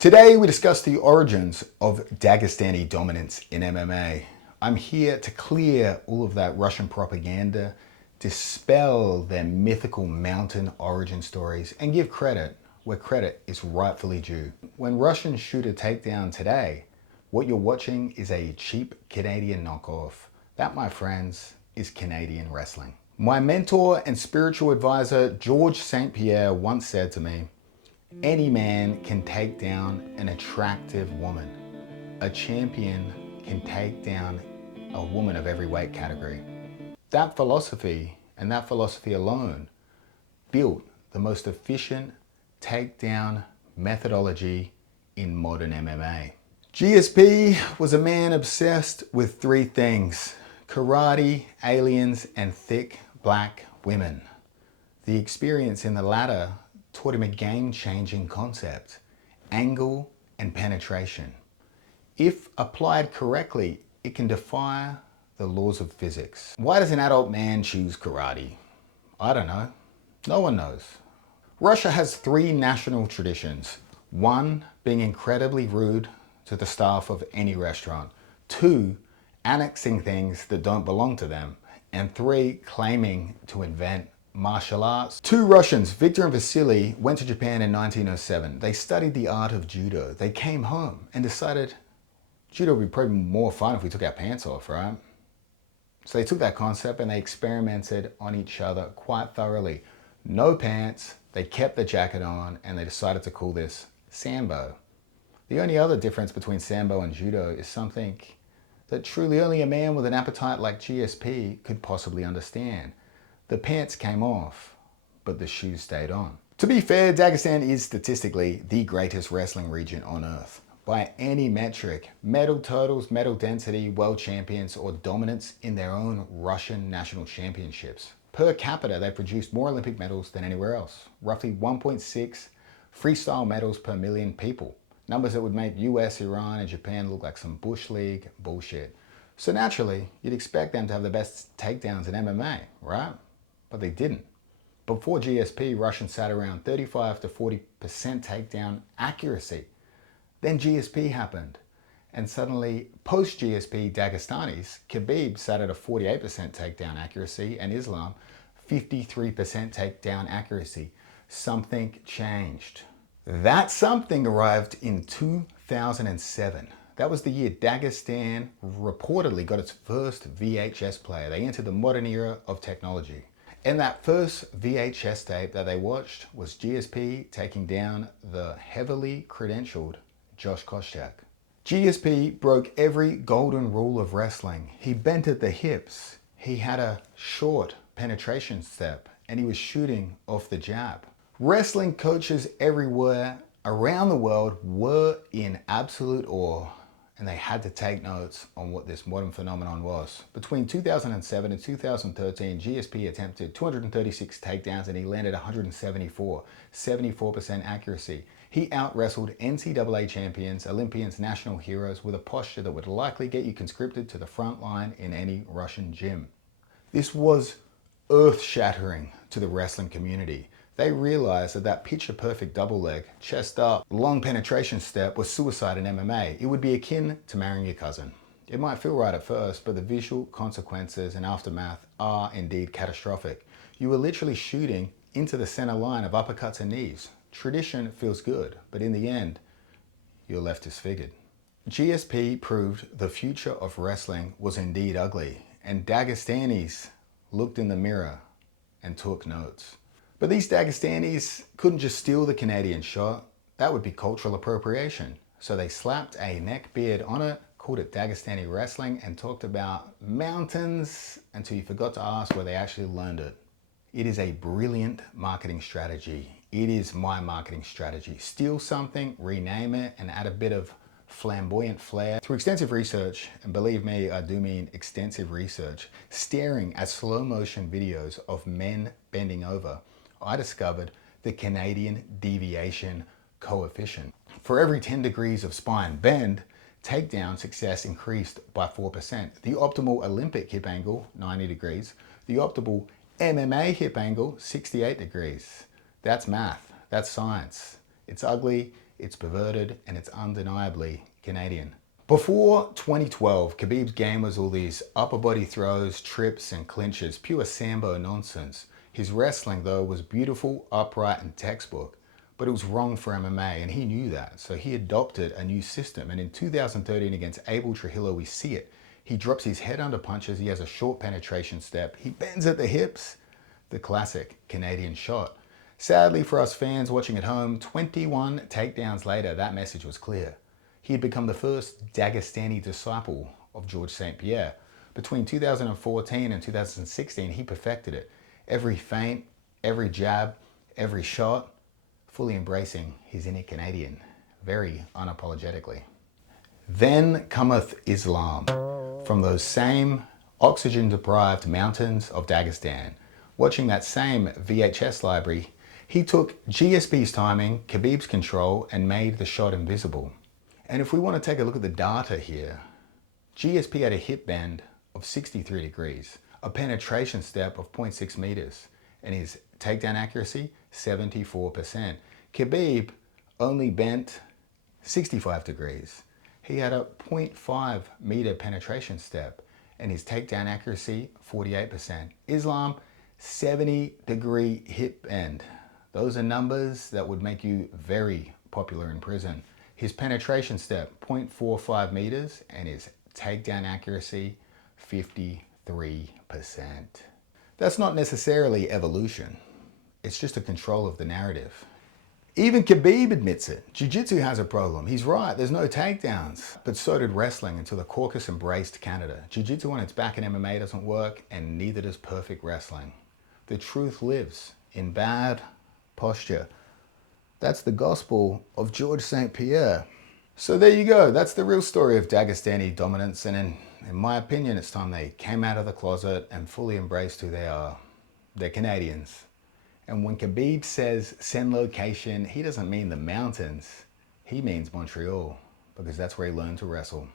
Today we discuss the origins of Dagestani dominance in MMA. I'm here to clear all of that Russian propaganda, dispel their mythical mountain origin stories, and give credit where credit is rightfully due. When Russians shoot a takedown today, what you're watching is a cheap Canadian knockoff. That, my friends, is Canadian wrestling. My mentor and spiritual advisor, George St. Pierre, once said to me, "Any man can take down an attractive woman. A champion can take down a woman of every weight category." That philosophy, and that philosophy alone, built the most efficient takedown methodology in modern MMA. GSP was a man obsessed with three things: karate, aliens, and thick black women. The experience in the latter taught him a game-changing concept: angle and penetration. If applied correctly, it can defy the laws of physics. Why does an adult man choose karate? I don't know. No one knows. Russia has three national traditions. One, being incredibly rude to the staff of any restaurant. Two, annexing things that don't belong to them. And three, claiming to invent martial arts. Two Russians, Viktor and Vasily, went to Japan in 1907. They studied the art of judo. They came home and decided judo would be probably more fun if we took our pants off, right? So they took that concept and they experimented on each other quite thoroughly. No pants, they kept the jacket on, and they decided to call this Sambo. The only other difference between Sambo and judo is something that truly only a man with an appetite like GSP could possibly understand. The pants came off, but the shoes stayed on. To be fair, Dagestan is statistically the greatest wrestling region on earth. By any metric, medal totals, medal density, world champions, or dominance in their own Russian national championships. Per capita, they produced more Olympic medals than anywhere else. Roughly 1.6 freestyle medals per million people. Numbers that would make US, Iran, and Japan look like some Bush League bullshit. So naturally, you'd expect them to have the best takedowns in MMA, right? But they didn't. Before GSP, Russians sat around 35 to 40% takedown accuracy. Then GSP happened, and suddenly post-GSP Dagestanis, Khabib sat at a 48% takedown accuracy, and Islam 53% takedown accuracy. Something changed. That something arrived in 2007. That was the year Dagestan reportedly got its first VHS player. They entered the modern era of technology. And that first VHS tape that they watched was GSP taking down the heavily credentialed Josh Koscheck. GSP broke every golden rule of wrestling. He bent at the hips. He had a short penetration step, and he was shooting off the jab. Wrestling coaches everywhere around the world were in absolute awe, and they had to take notes on what this modern phenomenon was. Between 2007 and 2013, GSP attempted 236 takedowns and he landed 174, 74% accuracy. He out-wrestled NCAA champions, Olympians, national heroes with a posture that would likely get you conscripted to the front line in any Russian gym. This was earth-shattering to the wrestling community. They realized that that picture-perfect double leg, chest up, long penetration step was suicide in MMA. It would be akin to marrying your cousin. It might feel right at first, but the visual consequences and aftermath are indeed catastrophic. You were literally shooting into the center line of uppercuts and knees. Tradition feels good, but in the end, you're left disfigured. GSP proved the future of wrestling was indeed ugly, and Dagestanis looked in the mirror and took notes. But these Dagestanis couldn't just steal the Canadian shot. That would be cultural appropriation. So they slapped a neck beard on it, called it Dagestani wrestling, and talked about mountains until you forgot to ask where they actually learned it. It is a brilliant marketing strategy. It is my marketing strategy. Steal something, rename it, and add a bit of flamboyant flair. Through extensive research, and believe me, I do mean extensive research, staring at slow motion videos of men bending over, I discovered the Canadian deviation coefficient. For every 10 degrees of spine bend, takedown success increased by 4%. The optimal Olympic hip angle, 90 degrees. The optimal MMA hip angle, 68 degrees. That's math, that's science. It's ugly, it's perverted, and it's undeniably Canadian. Before 2012, Khabib's game was all these upper body throws, trips, and clinches, pure Sambo nonsense. His wrestling, though, was beautiful, upright, and textbook, but it was wrong for MMA, and he knew that, so he adopted a new system. And in 2013 against Abel Trujillo, we see it. He drops his head under punches, he has a short penetration step, he bends at the hips, the classic Canadian shot. Sadly for us fans watching at home, 21 takedowns later, that message was clear. He had become the first Dagestani disciple of Georges St-Pierre. Between 2014 and 2016, he perfected it. Every feint, every jab, every shot, fully embracing his inner Canadian, very unapologetically. Then cometh Islam, from those same oxygen-deprived mountains of Dagestan. Watching that same VHS library, he took GSP's timing, Khabib's control, and made the shot invisible. And if we want to take a look at the data here, GSP had a hip bend of 63 degrees, a penetration step of 0.6 meters, and his takedown accuracy, 74%. Khabib only bent 65 degrees. He had a 0.5 meter penetration step, and his takedown accuracy, 48%. Islam, 70-degree hip bend. Those are numbers that would make you very popular in prison. His penetration step, 0.45 meters, and his takedown accuracy, 53%. That's not necessarily evolution. It's just a control of the narrative. Even Khabib admits it. Jiu-jitsu has a problem. He's right, there's no takedowns. But so did wrestling until the caucus embraced Canada. Jiu-jitsu on its back in MMA doesn't work, and neither does perfect wrestling. The truth lives in bad posture. That's the gospel of Georges St-Pierre. So there you go. That's the real story of Dagestani dominance. And in my opinion, it's time they came out of the closet and fully embraced who they are. They're Canadians. And when Khabib says send location, he doesn't mean the mountains. He means Montreal, because that's where he learned to wrestle.